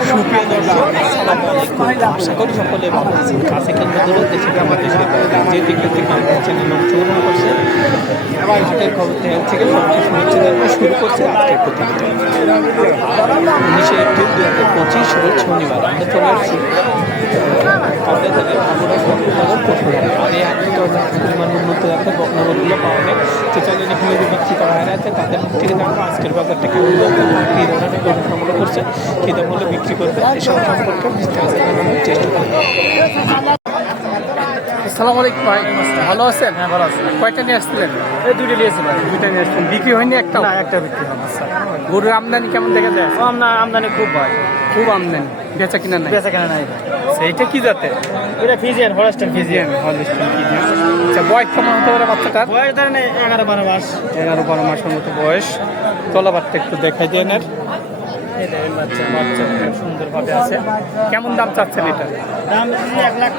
সুপ্রিয় দর্শক আসসালামু আলাইকুম আশা করি সকলে ভালো কাছে কেন্দ্র দূরে দেশে বাইরে যে দিকে থেকে আমাদের চ্যানেল অংশগ্রহণ করছে হাটের শুরু করছে আজকের প্রতিবেদন উনিশে পঁচিশ রোজ শনিবার আমরা পাবনা থেকে আমরা বকনগর পশুরাম পরিমাণ উন্নত যাতে বকনগরগুলো পাওয়া যায়। তো চলেন এখানে যে বিক্রি করা হয় আছে তাদের মুখ থেকে জানব আজকের বাজারটা কেমন যাচ্ছে কী ধরনের গরু সংগ্রহ করছে কী দাম হলে বিক্রি করবে এসব সম্পর্কে বিস্তারিত জানানোর চেষ্টা করব। আসসালামু আলাইকুম ভাই ভালো আছেন? হ্যাঁ ভালো আছেন কয়টা নিয়ে আসছিলেন? এই দুইটা নিয়েছি ভাই। দুইটা নিয়ে আসছেন বিক্রি হয়নি একটা না একটা বিক্রি হবে আচ্ছা গরুর আমদানি কেমন দেখা যায়? আমদানি খুব ভাই খুব আমদানি বেচা কিনা নাই। বেচা কেনা নাই। সেইটা কি জাতে? এটা Friesian Holstein Friesian. Holstein Friesian. আচ্ছা বয়স কেমন হতে পারে বাচ্চাটার? বয়স ধরেন এগারো বারো মাস। এগারো বারো মাসের মতো বয়স। তলাবারটা একটু দেখাই দিয়ে এর বাচ্চা। বাচ্চা সুন্দরভাবে আছে। কেমন দাম চাচ্ছেন এটা? দাম এক লাখ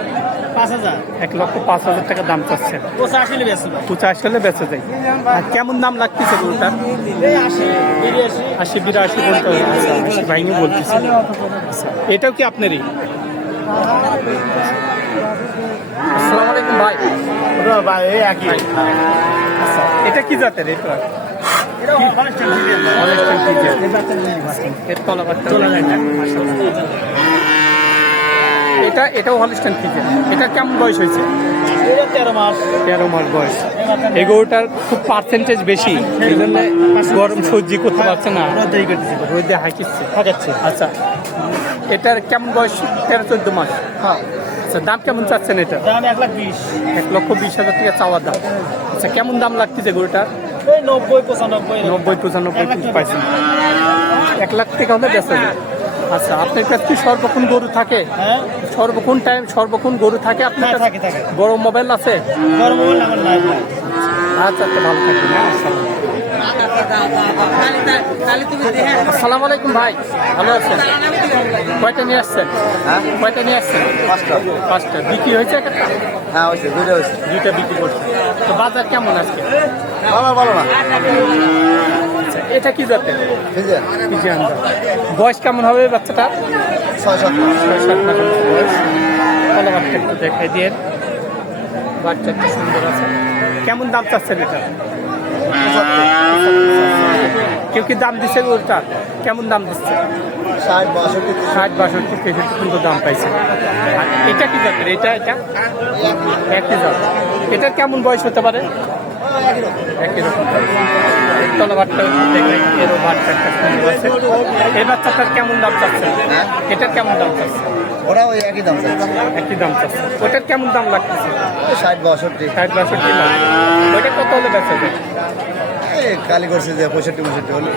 এক লক্ষ পাঁচ হাজার টাকা দাম চাচ্ছেন পঁচাশি হলে বেঁচে যায় আর কেমন দাম লাগতেছে গরুটার আশি আশি বিরাশি বলতে আচ্ছা আশি বলতেছি। এটাও কি আপনারই? আসসালামু আলাইকুম ভাই। ভাই একই। আচ্ছা এটা কি জাতের? এটা Holstein Friesian। বাচ্চা নিয়ে নিই। এর তলাবারটা চলে যায় না। এটা এটাও হলিস্টান থেকে। এটা কেমন বয়স হয়েছে? তেরো মাস তেরো মাস বয়স। এই গরুটার খুব পার্সেন্টেজ বেশি। এই জন্য গরম সহ্য করতে পারছে না। রোদে হাঁকিচ্ছে। থাকাচ্ছে আচ্ছা। এটার কেমন বয়স? তেরো চোদ্দ মাস। হ্যাঁ। আচ্ছা দাম কেমন চাচ্ছেন এটা? দাম এক লাখ বিশ। এক লক্ষ বিশ হাজার টাকা চাওয়ার দাম। আচ্ছা কেমন দাম লাগতেছে গরুটার? নব্বই পঁচানব্বই। নব্বই পঁচানব্বই। পাইছেন। এক লাখ টাকা হলে বেচা যায়। আচ্ছা আপনার কাছে কি সর্বক্ষণ গরু থাকে? হ্যাঁ। সর্বক্ষণ টাইম সর্বক্ষণ গরু থাকে আপনার হ্যাঁ, কাছে? থাকে, থাকে। বড় মোবাইল আছে? গরম আমার নাই আচ্ছা আচ্ছা ভালো থাকবেন। হ্যাঁ, আসসালাম। আসসালামু আলাইকুম ভাই ভালো আছেন? কয়টা নিয়ে আসছেন? কয়টা নিয়ে আসছেন? পাঁচটা। পাঁচটা। বিক্রি হয়েছে একটা? হ্যাঁ হয়েছে দুইটা হয়েছে। দুইটা বিক্রি করছে। তো বাজার কেমন আজকে? ভালো ভালো না। এটা কি জাতের? জাত। বয়স কেমন হবে বাচ্চাটা ছয় সাত মতো বয়স কলাবারটা একটু দেখাই দিয়ে। বাচ্চাটা সুন্দর আছে। কেমন দাম চাচ্ছেন এটা? কেউ কি দাম দিচ্ছে ওটা কেমন দাম দিচ্ছে? ষাট বাষট্টি। ষাট বাষট্টি তেষট্টি কিন্তু দাম পাইছে। আর এটা কি জাতের? এটা এটা? একই জাত। এটার কেমন বয়স হতে পারে? একই রকম। তলাবারটা দেখাই এরও বাচ্চা একটা সুন্দর আছে এই বাচ্চাটার কেমন দাম চাচ্ছে এটার কেমন দাম চাচ্ছে? ওরা ওই একই দাম চাইছে একই দাম চাচ্ছে। ওটার কেমন দাম লাগতেছে? ষাট বাষট্টি। ষাট বাষট্টি লাখ ওইটা কত হলে বেচা যায়? কালি করছে যে পঁয়ষট্টি পঁয়ষট্টি হলে।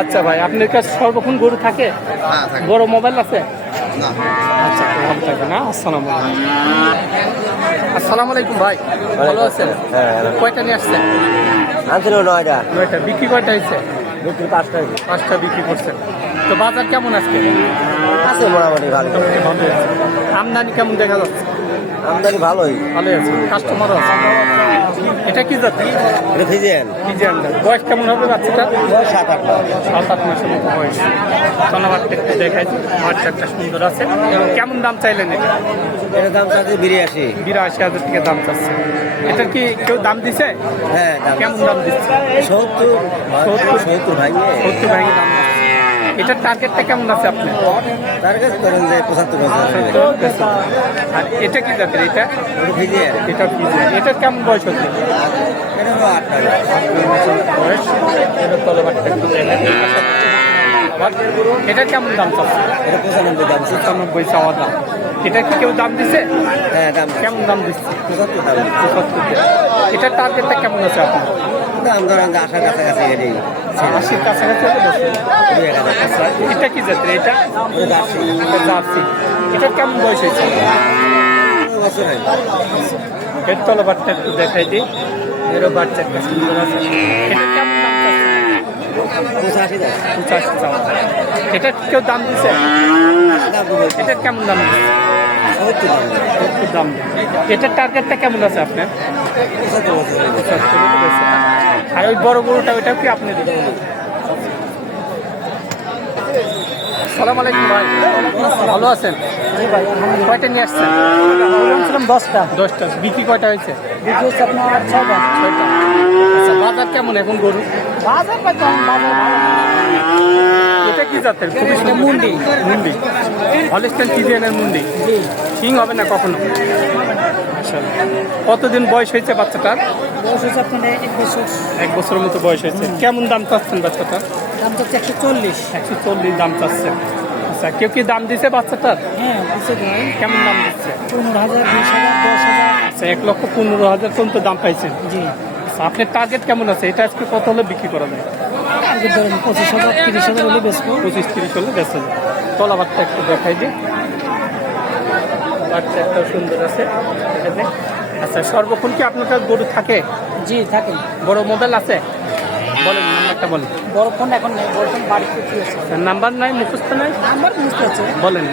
আচ্ছা ভাই আপনার কাছে সর্বক্ষণ গরু থাকে? হ্যাঁ বড় মোবাইল আছে? না। আচ্ছা ভালো থাকবেন না আসসালামু আলাইকুম। আসসালামু আলাইকুম ভাই ভালো আছেন? কয়টা নিয়ে আসছেন? আনছিল নয়টা। নয়টা বিক্রি কয়টা হয়েছে? বিক্রি পাঁচটা পাঁচটা বিক্রি করছেন। তো বাজার কেমন আজকে? আছে মোটামুটি ভালো। আমদানি কেমন দেখা যাচ্ছে? আমদানি ভালোই। ভালোই আছে। কাস্টমারও আছে। এটা কি জাতি? এটা ফিজিয়ান। আন্দাজ বয়স কেমন হবে বাচ্চাটা সাত আট মাস। সাত আট মাসের মতো বয়স। ধন্যবাদটা একটু দেখাই বাচ্চাটা সুন্দর আছে। কেমন দাম চাইলেন এটা? এটার দাম চাচ্ছে বিরিয়াশি বিরাশি হাজার টাকা দাম চাচ্ছে। এটার কি কেউ দাম দিছে? হ্যাঁ কেমন দাম দিচ্ছে? সত্তর সত্তর। সত্তর ভাঙিয়ে সত্তর ভাঙি দাম এটার টার্গেটটা কেমন আছে আপনার? কাছে ধরেন যে পঁচাত্তর। আর এটা কি জাতের এটা? এটা এটা এটার কেমন বয়স হচ্ছে? এটা বয়স। এটার তলবারটা একটু দেখেন। কেমন দাম চাচ্ছে? এটা পঁচানব্বই দাম। পঁচানব্বই চাওয়া দাম। এটা কি কেউ দাম দিছে? হ্যাঁ দাম কেমন দাম দিচ্ছে? পঁচাত্তর দাম। পঁচাত্তর। এটার টার্গেটটা কেমন আছে আপনার? দাম ধরেন যে আশার কাছাকাছি এটাই আশির কাছাকাছি দুই এক হাজার এটা কি জাতের এটা? জার্সি। এটা জার্সি। এটার কেমন বয়স হয়েছে? বছর হয় এর একটু দেখাই দিই। এরও বাচ্চা একটা সুন্দর আছে। এটা কেমন দাম পঁচাশি পঁচাশি চাওয়া এটা কেউ দাম দিছে? এটার কেমন দাম দিচ্ছে দাম। এটার টার্গেটটা কেমন আছে আপনার? আর ওই বড় গরুটা ওইটা কি আপনি দেবেন? সালাম আলাইকুম ভাই। ভালো আছেন? জি ভাই কয়টা নিয়ে আসছেন? দশটা। দশটা। বিক্রি কয়টা হয়েছে? বিক্রি হচ্ছে আপনার ছয়টা। ছয়টা। আচ্ছা বাজার কেমন এখন গরু? বাজার এটা কি জাতের? খুবই সুন্দর। মুন্ডি। মুন্ডি। কিং হবে না কখনো? আচ্ছা কতদিন বয়স হয়েছে বাচ্চাটার? এক বছরের মতো বয়স হয়েছে। কেমন দাম চাচ্ছেন দাম হচ্ছে একশো চল্লিশ। একশো চল্লিশ দাম চাচ্ছে। আচ্ছা কেউ কি দাম দিছে বাচ্চাটার? হ্যাঁ কেমন দাম দিচ্ছে? পনেরো হাজার বিশ হাজার দশ হাজার। আচ্ছা এক লক্ষ পনেরো হাজার পর্যন্ত দাম পাইছেন। জি। আচ্ছা আপনার টার্গেট কেমন আছে? এটা আজকে কত হলে বিক্রি করা যায়? ধরেন পঁচিশ হাজার তিরিশ হাজার হলে বেচবো। পঁচিশ তিরিশ হলে বেঁচে যায়। তলা বাচ্চা একটু দেখাই দিই। বাচ্চা একটা সুন্দর আছে। দেখা যায়। আচ্ছা সর্বক্ষণ কি আপনার কাছে গরু থাকে? জি থাকে। বড় মোবাইল আছে? বলেন নাম্বারটা বলেন। বড় ফোন এখন নেই বড় ফোন বাড়িতে কি আছে? আচ্ছা, নাম্বার নাই মুখস্থ নাই? নাম্বার বুঝতে আছে। বলেন।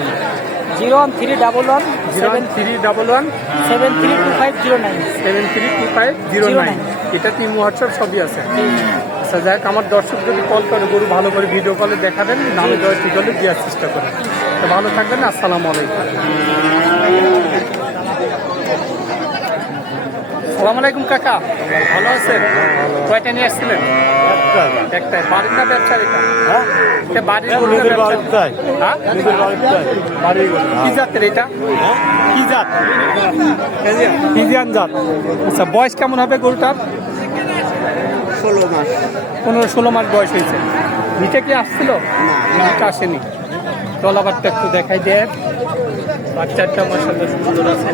Zero one three double one zero seven three double one seven three two five zero nine. Seven three two five zero nine. এটা তিন হোয়াটসঅ্যাপ সবই আছে? আচ্ছা যাই হোক, আমার দর্শক যদি কল করে গরু ভালো করে ভিডিও কলে দেখাবেন দামে দেওয়া ঠিক হলে দেওয়ার চেষ্টা করেন। তো ভালো থাকবেন আসসালামু আলাইকুম। সালাম আলাইকুম কাকা। ভালো আছেন? কয়টা নিয়ে আসছিলেন? একটাই। বাড়ির না ব্যবসার এটা এটা বাড়ির? হ্যাঁ? গরু। কি জাতের এটা? কি জাত? ফিজিয়ান। জাত। আচ্ছা বয়স কেমন হবে গরুটার? ষোলো মাস। পনেরো ষোলো মাস বয়স হয়েছে। নিচে কি আসছিল? নিচে আসেনি। তলাবারটা একটু দেখাই দেয় বাচ্চাটা মাসাল্লাহ সুন্দর আছে।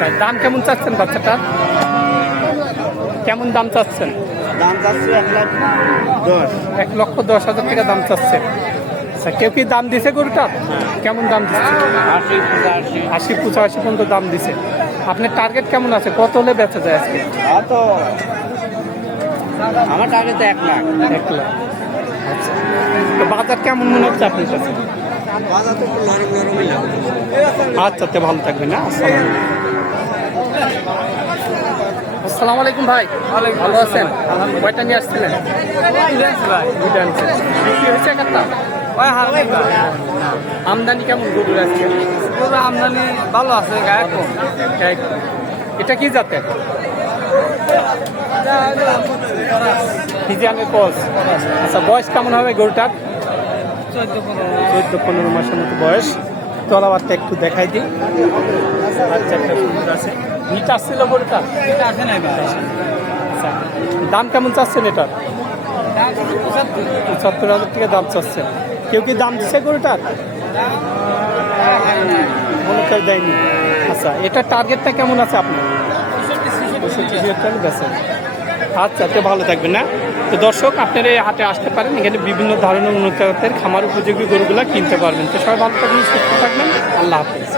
আচ্ছা দাম কেমন চাচ্ছেন বাচ্চাটা কেমন দাম চাচ্ছেন? দাম যাচ্ছে এক লাখ দশ। এক লক্ষ দশ হাজার টাকা দাম চাচ্ছে। আচ্ছা কেউ কি দাম দিছে গরুটা কেমন দাম দিচ্ছে? আশি পঁচাশি। আশি পঁচাশি পর্যন্ত দাম দিছে। আপনার টার্গেট কেমন আছে? কত হলে বেচা যায় আজকে? তো আমার টার্গেট এক লাখ। এক লাখ। আচ্ছা। তো বাজার কেমন মনে হচ্ছে আপনার কাছে? আচ্ছা তো আচ্ছা ভালো থাকবে না আসসালামু আসসালামু আলাইকুম ভাই। ভালো আছেন? কয়টা নিয়ে আসছিলেন? দুইটা আনছেন বিক্রি আমদানি কেমন গরুর আজকে? আমদানি ভালো আছে গায়ে কম এটা কি জাতের ফিজিয়ানের কস? আচ্ছা বয়স কেমন হবে গরুটার? চোদ্দ পনেরো পনেরো মাসের মতো বয়স। তলাবারটা একটু দেখাই দিই। বাচ্চা একটা সুন্দর আছে। আসছিল গরুটা এটা আচ্ছা দাম কেমন চাচ্ছেন এটার? পঁচাত্তর। হাজার টাকা দাম চাচ্ছেন। কেউ কি দাম দিচ্ছে গরুটার? মনে করে দেয়নি। আচ্ছা এটার টার্গেটটা কেমন আছে আপনার? আচ্ছা তো ভালো থাকবেন না তো দর্শক আপনারা এই হাটে আসতে পারেন। এখানে বিভিন্ন ধরনের উন্নত খামার উপযোগী গরুগুলা কিনতে পারবেন। তো সবাই ভালো থাকবেন সুস্থ থাকবেন। আল্লাহ হাফিজ।